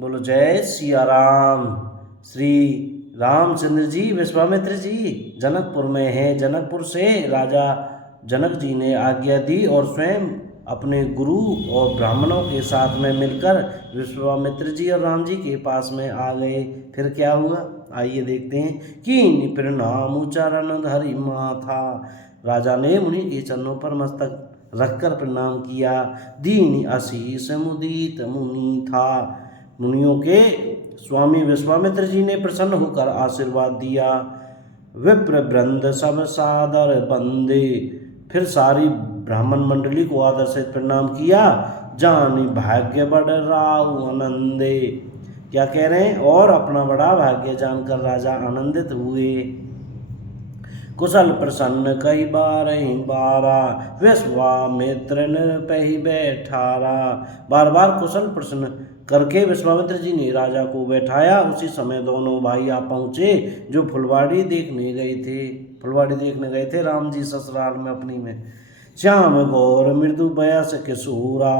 बोलो जय सिया राम। श्री रामचंद्र जी विश्वामित्र जी जनकपुर में हैं। जनकपुर से राजा जनक जी ने आज्ञा दी और स्वयं अपने गुरु और ब्राह्मणों के साथ में मिलकर विश्वामित्र जी और राम जी के पास में आ गए। फिर क्या हुआ आइए देखते हैं। कि प्रणाम उच्चारण धरि माथा, राजा ने मुनि के चरणों पर मस्तक रखकर प्रणाम किया। दीन आशीष मुदित मुनि था, मुनियों के स्वामी विश्वामित्र जी ने प्रसन्न होकर आशीर्वाद दिया। विप्र वृंद सब सादर बंदे, फिर सारी ब्राह्मण मंडली को आदर से प्रणाम किया। जानी भाग्य बड़ राव आनंदे, क्या कह रहे हैं, और अपना बड़ा भाग्य जानकर राजा आनंदित हुए। कुशल प्रसन्न कई बारा, विश्वामित्र पही बैठारा, बार बार कुशल प्रसन्न करके विश्वामित्र जी ने राजा को बैठाया। उसी समय दोनों भाई आ पहुँचे जो फुलवाड़ी देखने गए थे राम जी ससुराल में अपनी में। श्याम गौर मृदु बयस किशोरा,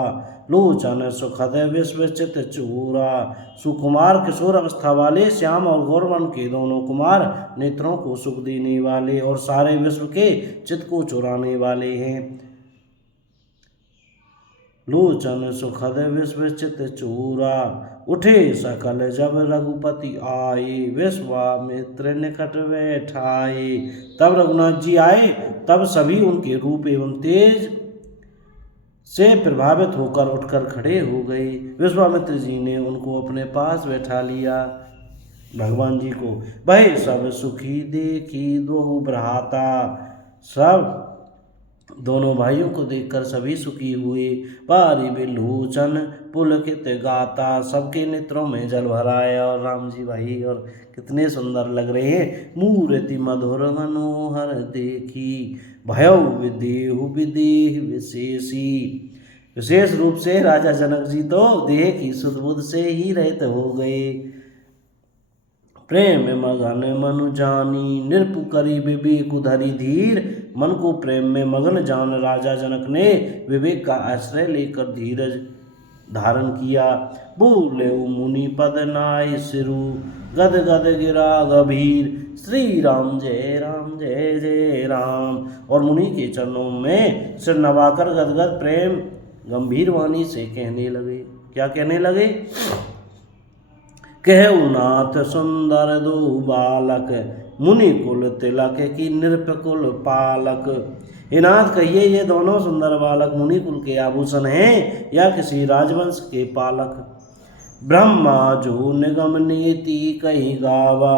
लोचन सुखद विश्वचित चूरा, सुकुमार किशोर अवस्था वाले श्याम और गौरवन के दोनों कुमार नेत्रों को सुख देने वाले और सारे विश्व के चित्त को चुराने वाले हैं। लोचन सुखद विश्वचित चूरा, उठे सकल जब रघुपति आए, विश्वामित्र निकट बैठाए। तब रघुनाथ जी आए, तब सभी उनके रूप एवं तेज से प्रभावित होकर उठकर खड़े हो गए। विश्वामित्र जी ने उनको अपने पास बैठा लिया। भगवान जी को भय सब सुखी देखी दो भ्राता, सब दोनों भाइयों को देखकर सभी सुखी हुए। पारी विलोचन पुलकित गाता, सबके नेत्रों में जल भराया। और राम जी भाई और कितने सुंदर लग रहे हैं। मूर्ति मधुर मनोहर देखी, भयउ विदेहु विदेह विशेषी, विशेष रूप से राजा जनक जी तो देह की सुध बुध से ही रहित हो गए। प्रेम मगन मनु जानी, नृपु करी विवेक धरि धीर, मन को प्रेम में मगन जान राजा जनक ने विवेक का आश्रय लेकर धीरज धारण किया। बोले मुनि पद नाय सिरु, गद गद गिरा गभीर, श्री राम जय जय राम। और मुनि के चरणों में सिर नवाकर गदगद प्रेम गंभीर वाणी से कहने लगे। क्या कहने लगे? कहु नाथ सुंदर दो बालक, मुनि कुल तिलक की नृपकुल पालक। हे नाथ कहिए, ये दोनों सुंदर बालक मुनि कुल के आभूषण हैं या किसी राजवंश के पालक? ब्रह्मा जो निगम नीति कहीं गावा,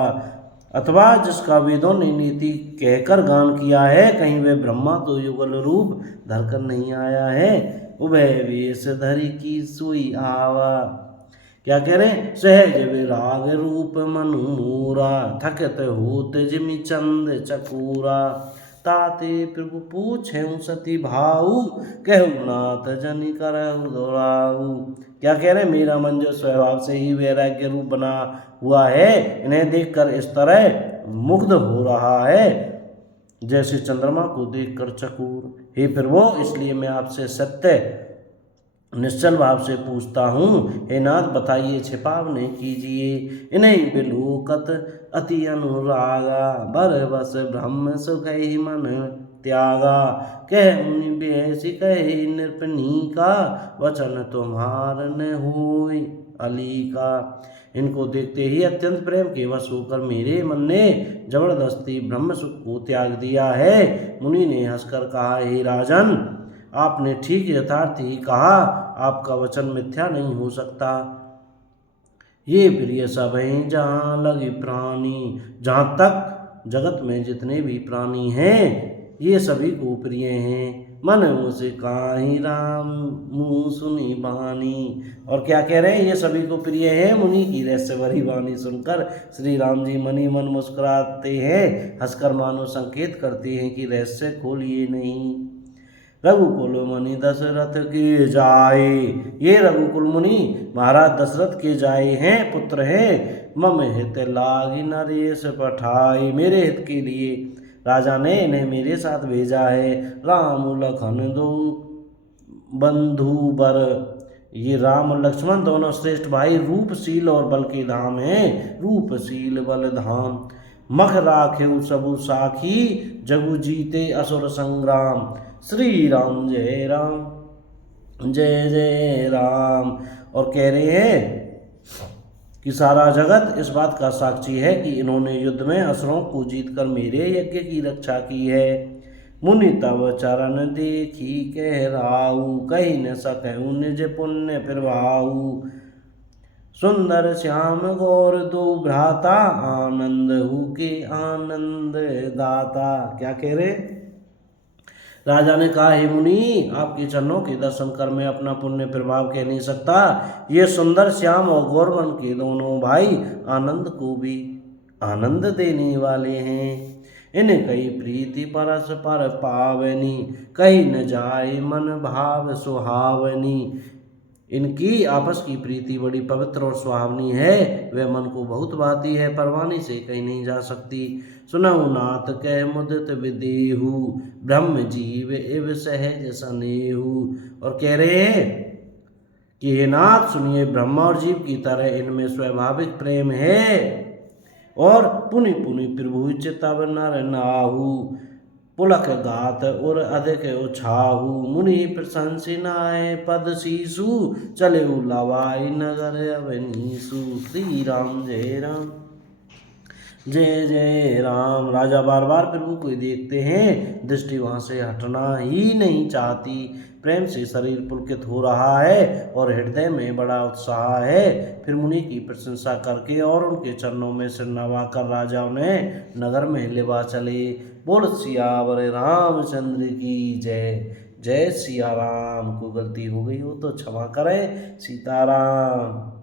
अथवा जिसका वेदों ने नीति कहकर गान किया है, कहीं वे ब्रह्मा तो युगल रूप धरकर नहीं आया है। उभय वेश धरि की सोई आवा, क्या कह रहे हैं? सहज विराग रूप मनु मूरा, थकत होत जिमि चंद चकोरा, ताते प्रभु पूछे सती भाऊ, कहु नाथ जनि करहु दोराऊ। क्या कह रहे हैं? मेरा मन जो स्वभाव से ही वैराग्य रूप बना हुआ है, इन्हें देखकर इस तरह मुग्ध हो रहा है जैसे चंद्रमा को देखकर चकोर। हे प्रभु, इसलिए मैं आपसे सत्य निश्चल भाव से पूछता हूँ, हे नाथ बताइए, छिपावने कीजिए। इन्हीं बिलोकत अति अनुरागा, बर बस ब्रह्म सुख ही मन त्यागा, कह मुनि बेसी कहे नृपनीका, वचन तुम्हार न होय अलीका। इनको देखते ही अत्यंत प्रेम के वश होकर मेरे मन ने जबरदस्ती ब्रह्म सुख को त्याग दिया है। मुनि ने हंसकर कहा, हे राजन, आपने ठीक यथार्थ ही कहा, आपका वचन मिथ्या नहीं हो सकता। ये प्रिय सब हैं जहाँ लगे प्राणी, जहाँ तक जगत में जितने भी प्राणी हैं ये सभी को प्रिय हैं। मन मुझे काहि राम मुँह सुनी बानी। और क्या कह रहे हैं? ये सभी को प्रिय है। मुनि की रहस्य भरी वाणी सुनकर श्री राम जी मनी मन मुस्कुराते हैं, हंसकर मानो संकेत करते हैं कि रहस्य खोलिए नहीं। रघुकुल मुनि दशरथ के जाए, ये रघुकुल मुनि महाराज दशरथ के जाए हैं, पुत्र हैं। मम हित लागी नरेश पठाए, मेरे हित के लिए राजा ने इन्हें मेरे साथ भेजा है। राम लखन दो बंधु बर, ये राम और लक्ष्मण दोनों श्रेष्ठ भाई रूपशील और बल के धाम हैं। रूपशील बल धाम मख राखे सबु साखी जगु जीते असुर संग्राम। श्री राम जय राम जय जय राम। और कह रहे हैं कि सारा जगत इस बात का साक्षी है कि इन्होंने युद्ध में असुरों को जीतकर मेरे यज्ञ की रक्षा की है। मुनि तब चरण देखी कह राऊ कही न सकहु निज पुण्य प्रभाऊ। सुंदर श्याम गौर दो भ्राता आनंद हु के आनंद दाता। क्या कह रहे? राजा ने कहा, हे मुनि, आपके चरणों के दर्शन कर मैं अपना पुण्य प्रभाव कह नहीं सकता। ये सुंदर श्याम और गौरवन के दोनों भाई आनंद को भी आनंद देने वाले हैं। इन्हें कई प्रीति परस पर पावनी कहीं न जाए मन भाव सुहावनी। इनकी आपस की प्रीति बड़ी पवित्र और सुहावनी है, वह मन को बहुत भाती है, परवानी से कहीं नहीं जा सकती। सुनहु नाथ कह मुदित विदेहु ब्रह्म जीव इव सहज सनेहु। और कह रहे हैं कि हे नाथ, सुनिए, ब्रह्मा और जीव की तरह इनमें स्वाभाविक प्रेम है। और पुनि पुनि प्रभु चितव नर नाहु पुलक गात और अधिक उछाहु। मुनि प्रशंसिनाय पद शीसु चले लवाई नगर अवनीसु। श्री राम जय राम जय जय राम। राजा बार बार प्रभु को देखते हैं, दृष्टि वहां से हटना ही नहीं चाहती। प्रेम से शरीर पुलकित हो रहा है और हृदय में बड़ा उत्साह है। फिर मुनि की प्रशंसा करके और उनके चरणों में सिर नवाकर राजा उन्हें नगर में लेवा चले। बोल सियावर रामचंद्र की जय। जय सिया राम। को गलती हो गई हो तो क्षमा करें। सीताराम।